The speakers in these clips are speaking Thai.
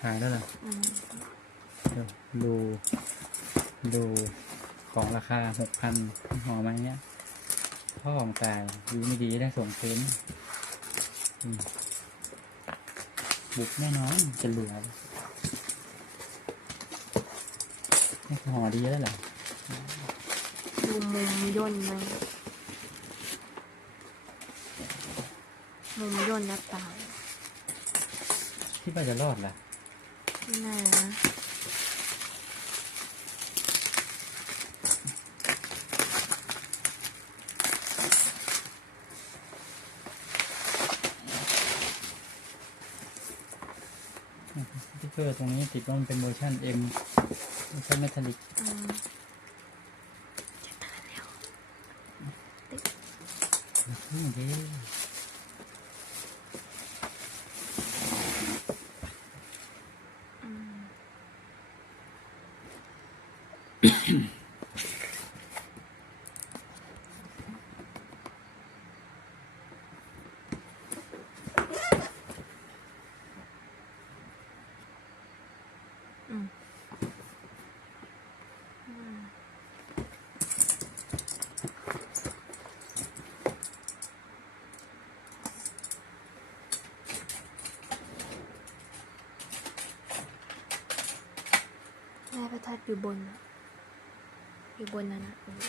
ขายแล้วเหรออืมเดี๋ยวดูดูของราคาหกพันห่อมาเนี้ยพ่อของตายดูไม่ดีได้ส่งเฟ้นอืมบุกแน่นอนจะเหลือนี่ห่อดีแล้วเหรอดูมุมย่นมันมุมย่นหน้าต่างคิดว่าจะรอดล่ะ ไม่น่านะสติ๊กเกอร์ตรงนี้ติดว่ามันเป็นเวอร์ชัน M เวอร์ชันเมทัลลิกอืมนี่ดีอื แม่ประทัดอยู่บนอะอยู่บนนั้นนะอืม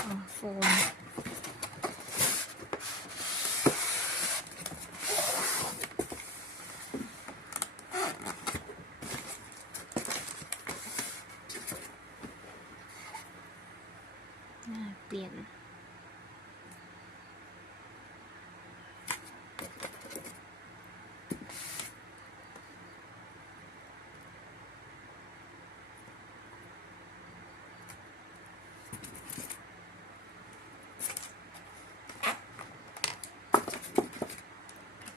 อ๋อโฟมน่าเปลี่ยน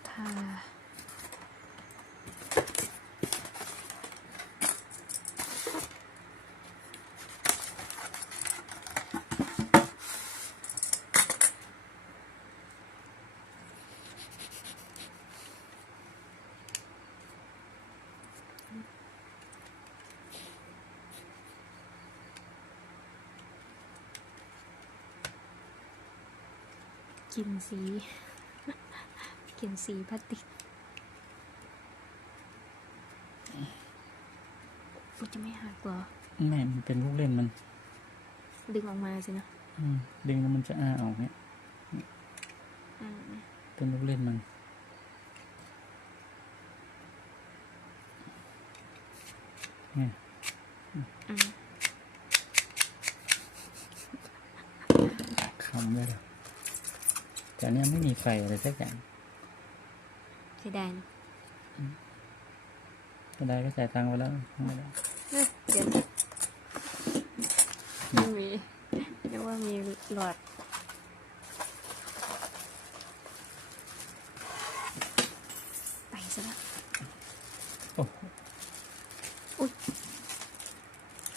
ถ้า กินสีกินสีพลาสติกมันจะไม่หักเหรอแม่มันเป็นลูกเล่นมัน ดึงออกมาสินะอืมดึงแล้วมันจะอ้าออกเนี่ยอืมเป็นลูกเล่นมันเนี่ยอืมคำเลยเหรอ แต่อันเนี้ยไม่มีไฟอะไรสักอย่างเสียดายนะก็ได้ก็จ่ายตังค์ไปแล้วไม่ได้เอ้ยเดี๋ยวนะไม่มีเรียกว่ามีหลอด ไปซะละโอ้โห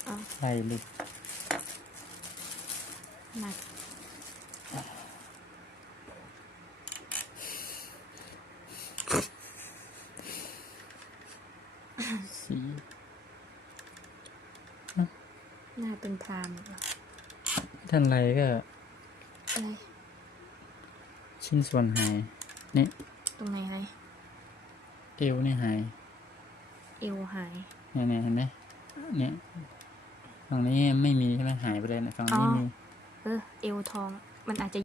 เอาไฟลุก หนัก สีหน้าเป็นพรามอีกเหรอท่านไรก็อะไรชิ้นส่วนหายเนี่ยตรงไหนอะไรเอวนี่หาย เอวหายเนี่ยเนี่ยเห็นไหมเนี่ยฝั่งนี้ไม่มีใช่ไหมหายไปเลยนะฝั่งนี้อ๋อมี เออ เอวทองมันอาจจะ